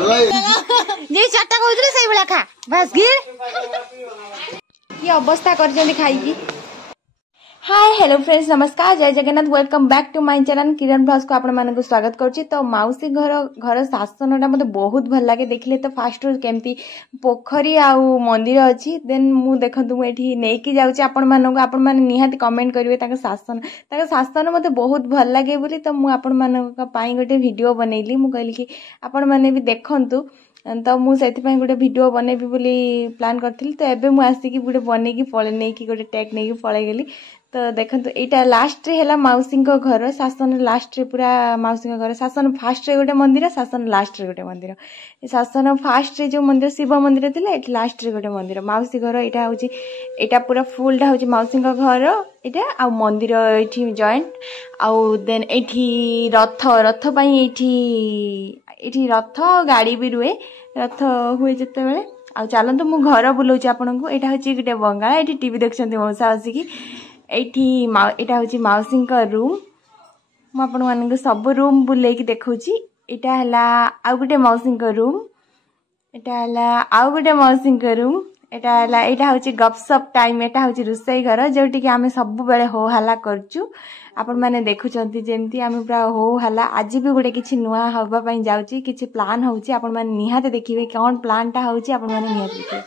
जे चारटा कहउतले सही बेला खा बस गिर की अवस्था कर जंदी खाई की। हाय हेलो फ्रेंड्स नमस्कार जय Jagannath welcome back to my channel Kiran blogs को आपण मानक स्वागत करछि। तो माउसी घर शासनटा मते बहुत भल लागे देखले तो फास्ट केमती पोखरी आउ मंदिर अछि देन मु देखंतु मु एठी नेकी जाउछि आपण मानक आपण माने निहाती कमेंट करिवे ताके शासन मते बहुत भल लागे बोली तो मु आपण मानक पाई गोटे वीडियो बनैली मु कहली कि आपण माने भी देखंतु तो मुझे गोटे वीडियो बनैबी बोली प्लान करथिल तो एबे मु आसी कि गोटे बनेकी पळे नै कि गोटे टैग नै कि पळे गेली। तो देखंतु एटा लास्ट रे हैला माउसी को घर शासन लास्ट रे पूरा माउसी को घर शासन फास्ट रे गोटे मंदिर शासन लास्ट रे गोटे मंदिर शासन फास्ट रे जो मंदिर शिव मंदिर थिला एठी लास्ट रे गोटे मंदिर माउसी घर एटा होची एटा पूरा फुल ढा होची माउसी को घर एटा आ मंदिर एठी जॉइंट आउ देन एठी रथ पई एठी रथ गाड़ी भी रुए रथ हुए जिते बेले आ चलतु मु घर बुलाऊँ आपन को एटा होची गोटे बंगाला एठी टीवी देखछन्ती मौसा आसी एठी एटा होची माउसी का रूम मु आपन मानक सब रूम बुले की देखौची एटा हला आ गोटे माउसी का रूम एटा हला आ गोटे माउसी का रूम एटा होची गपसप टाइम एटा होची रुसई घर जोटी कि आमे सब बेले हो हला करचू आपण माने देखुचंती जेमती आमे पूरा हो हला आज भी गोटे किछि नुआ हबा पई जाउची किछि प्लान होउची आपण माने निहाते देखिबे कोन प्लान टा होउची आपण माने निहाते देखिबे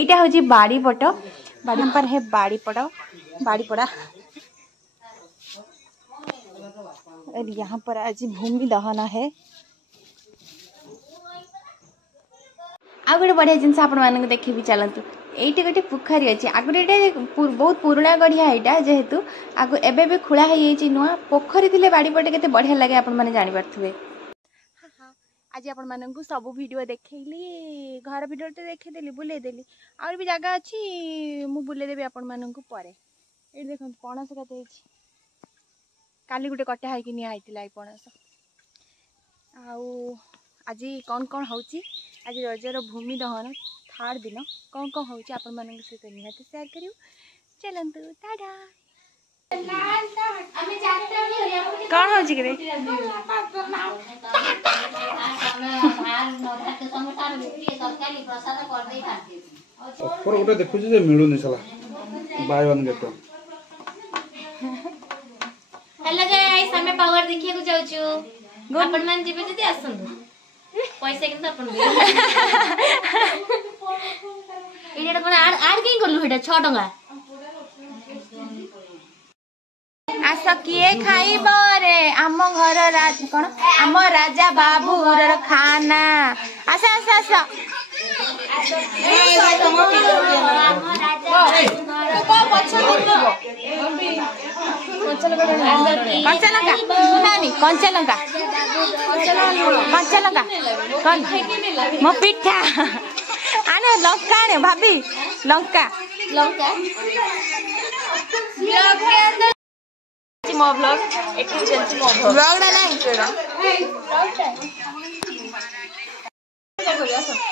एटा होची बाड़ी पर है बाड़ी पड़ा और यहाँ पर आज भूमि दहन है आ गोटे बढ़िया जिनस आपण मानक देखि भी चलतु एटी गोटे पोखरी अच्छी आगुरी बहुत पुराना गढ़िया यहाँ जेहेतु आगु एबे भी खोला है नुआ पोखरी थिले बाड़ी पटे केते बढ़िया लगे आपण माने जानि पारथुबे। आज आपण मानक सब वीडियो देखैली घर वीडियो ते देखैदेली बुले देली और भी जगह अच्छी मु बुले देबी आपण मानक परे ए देखन पणस कते अछि काली गुटे कटा है कि निया आइतिला पणस आउ आज कौन होउची आज रजर भूमि दहन थर्ड दिन कौन होउची आपण मानक सहित निहाती शेयर करियो चलंतु टाटा कौन होउची के ऑफर गोटे देखुची जे मिलुनी सला by one get hello guys हमें पावर देखिए को जाउछु आपण मान जिबे जदी आसंदु पैसा किंतु आपण एटा कोन आर के करलु हेटा 6 टका आस किए खाइबो रे आम घर राज कोन आम राजा बाबू घर खाना आस आस आस कंचा लंका कौन मो पिठा आने लंका आने भाभी लंका मो ब्लॉग एठी चलची मो ब्लॉग डाला इंटरो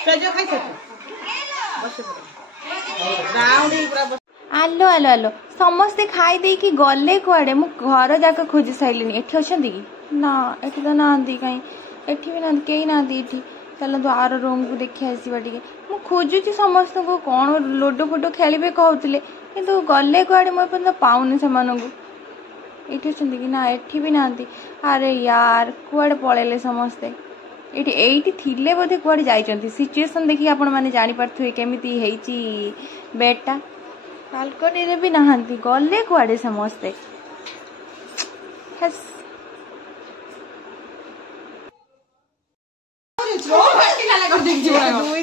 सजो खाइ सके आलो आलो आलो समस्ते खाई दे कि गले कुआडे मु घर जाके खोजी साइलिनी एठी अछंती कि ना एठी तो नांदी काई एठी भी ना केई नांदी एठी चलो आर रूम को देखि आसीबा टिके मु खोजुची समस्त को कोन लोडो फोटो खेलिबे कहउतले किंतु गले कुआडे मु अपन पाउनी समानंगु एठी अछंती कि ना एठी भी नांदी अरे यार कुआडे पळेले समस्ते एठी थिले बोधे कुआडे जाइचंती सिचुएशन देखि आपण माने जानि पारथुए केमिति हेची बेडटा बालकनी रे भी नहांती गले कुआडे समस्ते हस 2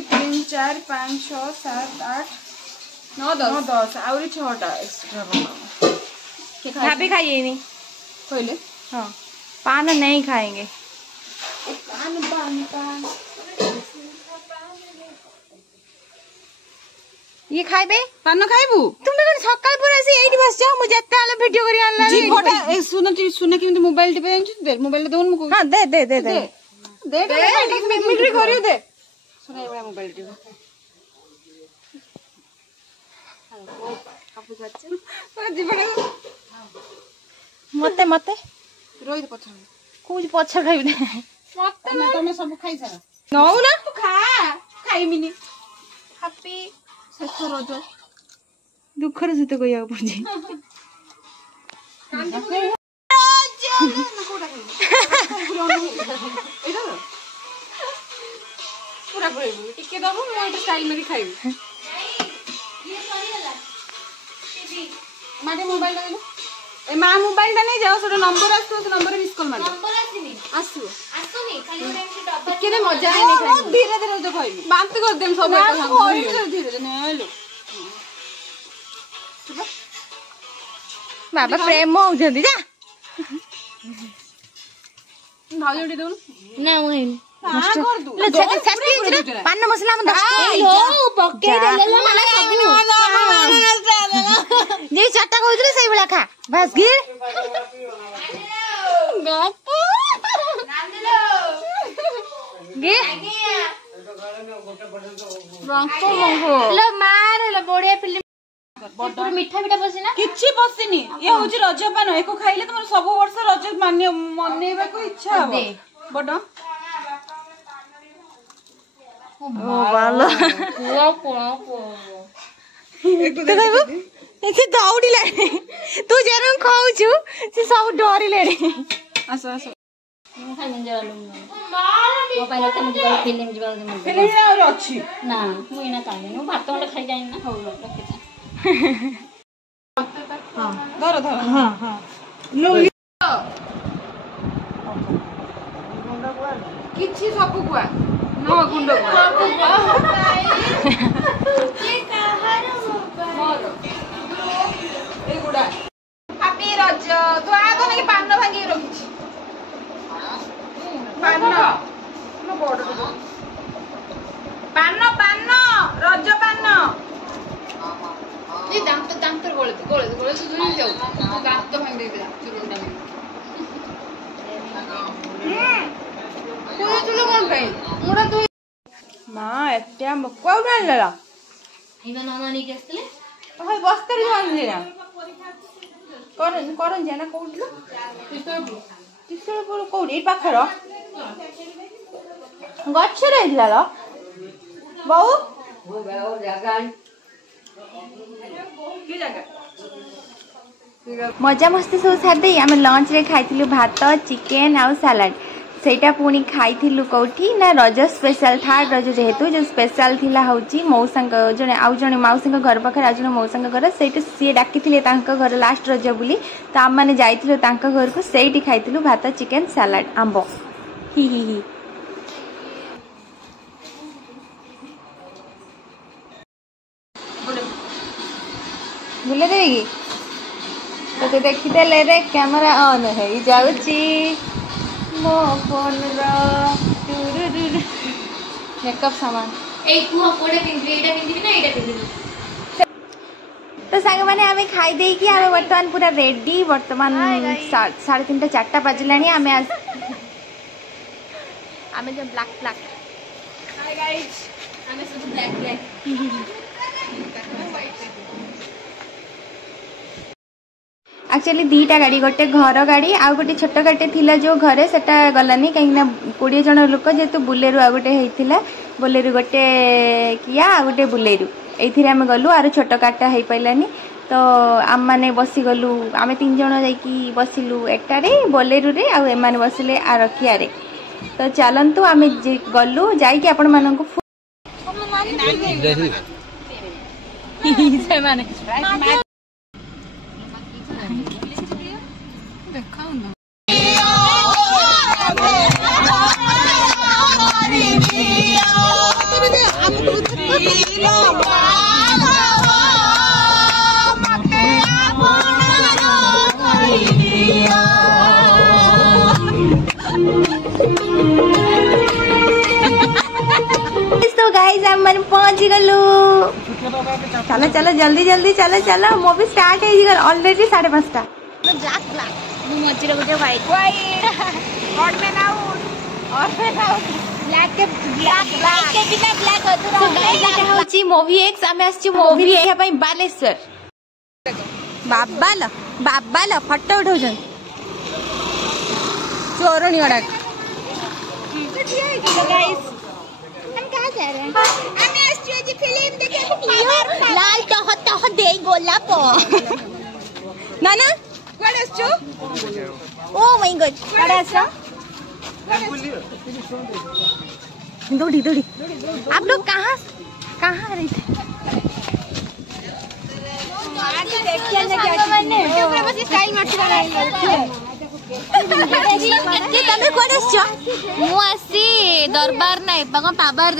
3 4 5 6 7 8 9 10 आउरी 6टा एक्स्ट्रा बना भाभी खाइए नहीं कोइले हां पान नहीं खाएंगे पान ये खाइबे पान खाइबू तुम कोन सकाल पुरा से एठी बस जा मु जत्ता वाला वीडियो करी आनला जी फोटा सुन कि मोबाइल टिपे दे मोबाइल दे मु हां दे दे दे दे दे मिनट करियो दे सुन ए मोबाइल टिपे आपु जाचे पर जीवन मते रोहित पछ कोज पछ खाइबे मते ना तुम सब खाइ सारा नौ ना तू खा खाइमिनी हैप्पी शेष रज दुखर सहित कहिया पड़छि पूरा पड़ेबू टिके दबो मो एटा स्टाइल में खाइबी माटे मोबाइल लगेलो ए मा मोबाइल टा नहीं जाओ सोटा नंबर आसतो से नंबर मिस कॉल मार नंबर आसीनी आसु आसुनी खाली गोटे एमसी डब्बा केने मजा आइ नहीं खाइ धीरे धीरे तो खाइबी बांत कर देम सब एक साथ धीरे धीरे ने लो बाबा प्रेम होउछंदी जा भाउजटी दउन ना मु हेम हां कर दू ले छाती छिरा पान मसला हम 10 लो पक्के देले लो माने सब जे चाटा कहउतरे सही बेला खा बस गिर बापू गिर लो मार लो बढ़िया फिल्म बड़ मीठा मीठा बसिना किछि बसिनी ये होची रजपान एको खाइले तुम सब वर्ष रज मान्य मनेबा को इच्छा हो बड ओ बालो पुआ पुआ तो कहबो से दौड़ी ले तू जेरम खाउछु से सब डरी ले आसो आसो मु खाइ जलो मोबाइल त मुझे फिल्म जीवा दे फिल्म रे और अछि ना मु इना काने नु भात वाला खाइ जाइन ना हो रखे हां धर धर हां हां लो किछि सब कुआ न गुंड कुआ के कहार मोबाइल ए गुडा हैप्पी रज तू आगो नहीं पान भांगी रखिछि पान न बड़ पान पान रज पान ये दांत गोळे सुजुरी जाऊ दांत भांग दे चुरुंडा में तू चुलो कोन पे मुडा तू मां एत्या मक्का उठाइला इमा नानी के असले ओय बस्तर जान दिना करन जाना कोउठलो तिसर कोउडी पाखर गच्छ रहिला ल बाऊ मजा मस्ती सब छाड़ी आम लंच रे खाइथिलु भात चिकेन आउ सलाड सेटा पुणी खाइथिलु कौठी ना रज स्पेशल थर्ड रज जेहेतु जो स्पेशल थिला हउची मौसंग जने आउ जने मौसंग घर पाखर आ जने मौसंग घर सेटा सी डाकिथिले तांका घर लास्ट रज बुली तो आम माने जाइथिलु तांका घर को सेठी खाइथिलु भात चिकेन सलाड आंबो ही बुले देगी तो देखी देले रे कैमरा ऑन है जाउची मो फोन रा मेकअप सामान ए तू कोडे पिंदी एटा पिंदी ना एटा पिंदी तो सांग माने आमे खाई देई कि आमे वर्तमान पूरा रेडी वर्तमान 3:30 4टा बजलानी आमे जो ब्लैक हाय गाइस आमे सब ब्लैक एक्चुअली दीटा गाड़ी गोटे घर गाड़ी आ गोटे छोट गाड़ी थिला जो घरे सेटा गलानी कहीं 20 जन लोक जेतु बुलेरु आ गोटे हेतिला बोलेरु गोटे किया आ गोटे बुलेरु एथिरे आमे गलु आरो छोट काटा हेई पाइलानी तो आम माने बसी गलु आमे 3 जन जाईकी बसिलु एकटारे बोलेरु रे आ एमाने बसिले आ रखिया रे तो चलंतु आमे गलु जाईकी आपण मानन को से माने तो गाइस हम मन पहुंच गलु चलो चलो जल्दी जल्दी चलो चलो मूवी स्टार्ट है जी ऑलरेडी 5:30 ब्लैक ब्लैक मु मचिरे गोटे white odd man out black के बिना ब्लैक अधूरा गाइस होची मूवी एक सामने आछि मूवी देखा पई बालेश्वर बाबाल फोटो उठाउछन चोरणी अडा गाइस আমি আসছি এই যে ফিল্ম দেখে লাল টহ টহ দেই গোলাপ না না কোড়ে আসছো ও মাই গॉड কোড়ে আসছো दौड़ी दौड़ी आप लोग कहाँ रहे थे दरबार ना पावर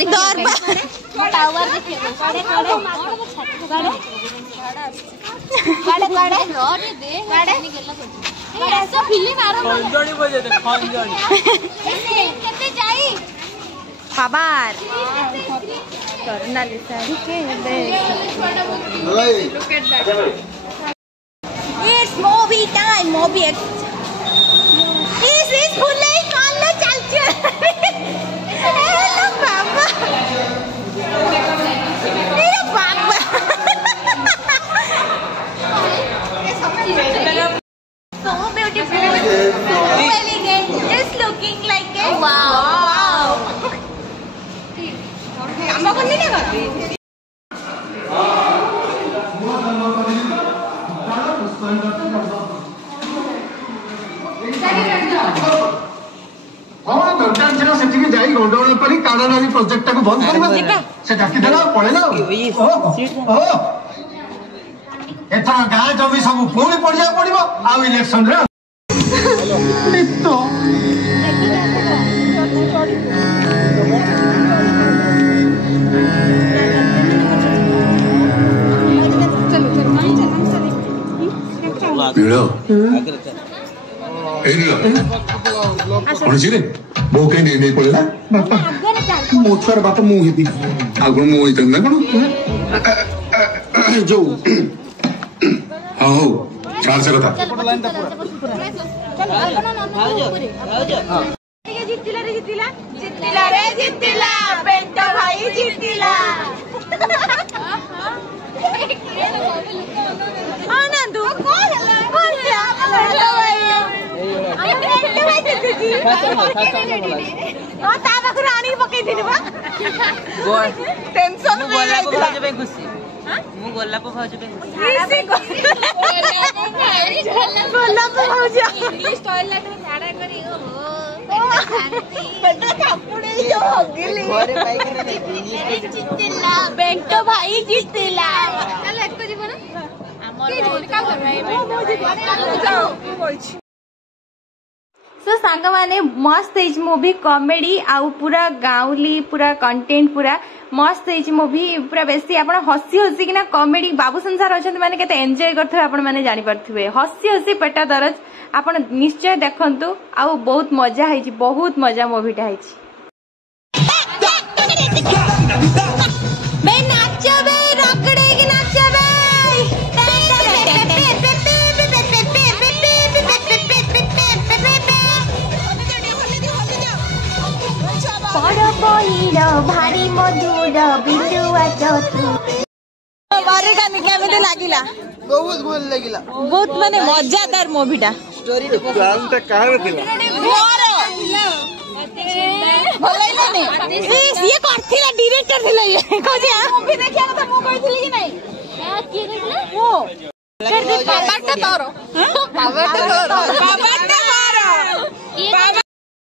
पाबार करुणा साड़ी के It's movie time, movie. Is भूले कॉल ले चल चल. हेलो बाबा. मेरा बाबा. So beautiful. So elegant. Just looking like a wow. काम करने नहीं करती. गंडगोल कर प्रोजेक्ट को बंद कर गाँ जमी सब पुणी पढ़ा पड़ो आउ इलेक्शन मो कहीं नहीं पड़ा मो छुआर बाप मुझे आगे मुझे ना कौन जो हाँ हो चार से कथा जितिला बेंटो भाई जितिला आनंद कौन राणी पकई टेंशन गोलाप भाज बेंटो भाई जितिला सो सांग माने मस्त है मूवी कॉमेडी आउ पूरा गाउली पूरा कंटेंट पूरा मस्त है मूवी पूरा बेसी आपण हसी हसी किना कॉमेडी बाबू संसार अछन माने केते एन्जॉय करथबे आपण माने जानि परथबे हसी हसी पेटा दरज आपण निश्चय देखंतु आउ बहुत मजा है बहुत मजा मूवीटा है बे नाचबे रगड़े की नाचबे बड़ बहिर भारी मधुर बिंदुआ चतु मारे गाने केमिति लागिला बहुत भल लागिला बहुत माने मजादार मूवीटा स्टोरी प्लान त कार थिला मोर भलै नै ये करथिला डायरेक्टर थिला ये कजे मूवी देखिया त मु कहिथिली कि नै के कहला ओ बाबाटा तोरो बाबाटा मारो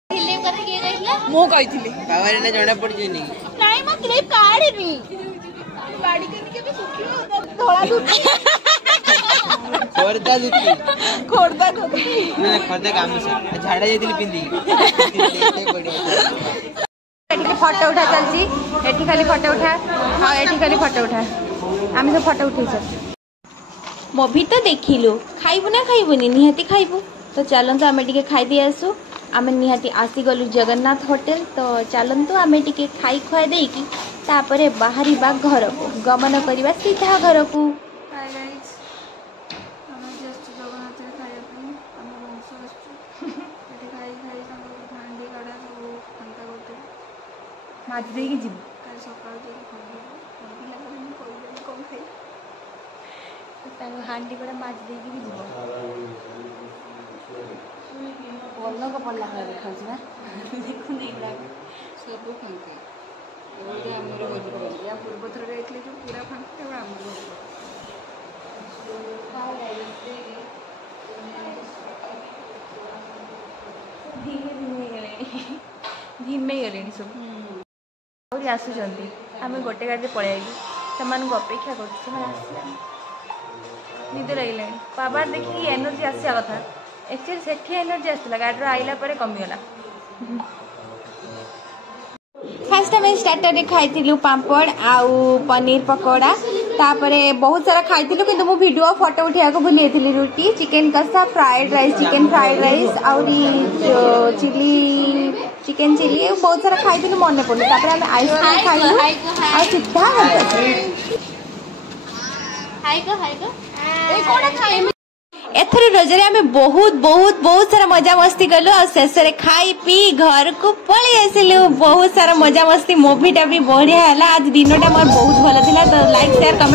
फिल्म करे के कहला मु कहिथिली पावर ने जणा पड़ जेनी नाही म क्लिप काढिनी गाड़ी करके भी सुखियो धोला दुखी खोरदा दुखी खोरदा दुखी ना खोरदा काम से झाड़ा जेतिली पिंदी एठी फोटो उठा चलजी एठी खाली फोटो उठा हां एठी खाली फोटो उठा आमी तो फोटो उठै छ मूवी तो देखिलु खाइबु ना खाइबुनी निहाती खाइबु तो चलंतु आमे टिके खाइ दि आसु आमे निहाती आसी गलु जगन्नाथ होटल तो चलंतु आमे टिके खाइ खुआ देई की तापरे बाहरी बा घर को गमन करबा सीधा घर को हाय गाइस हम जस्ट जगन्नाथ रे खाइ हम वंश आछू एठी खाइ भांडी गाडा सब फांका करते माज देई की जीव काल सकाळ जे भांडी लागले हम कोइ कम खाइ ताको हांडी बड़ा माज देई की जीव बोलनो को पल्ला खाइ खाइ ना देखु नहीं लाग सब फांका ଆମର ଭୋଜି କରିବି ୟା ପୂର୍ବ ଥର ଯାଇଥିଲି ଯୋଉ ପୁରା ଫାଙ୍କା ଆମର धिमे गले सब आहुरी आसुंट आम गोटे गाड़ी पलि आइलु से अपेक्षा कर निद लगे पावर देखिए एनर्जी आसा कथा एक्चुअली से एनर्जी आसला गाड़ी आइला कमीगला फास्ट आम स्टार्टर खाई पापड़ आउ पनीर पकोड़ा तापरे बहुत सारा खाई कि मु वीडियो फोटो उठा भूली रुटी चिकेन कषा fried rice chicken fried rice आउरी चिली चिकेन चिली बहुत सारा खाई मन पड़े आम आइसक्रीम खाई एथर रजरे आमे बहुत बहुत बहुत सारा मजा मस्ती कलु और शेष खाई पी घर को पलि आसिलु बहुत सारा मजा मस्ती मूवीटा भी बढ़िया है आज दिनटा मोर बहुत भल था तो लाइक शेयर कमेंट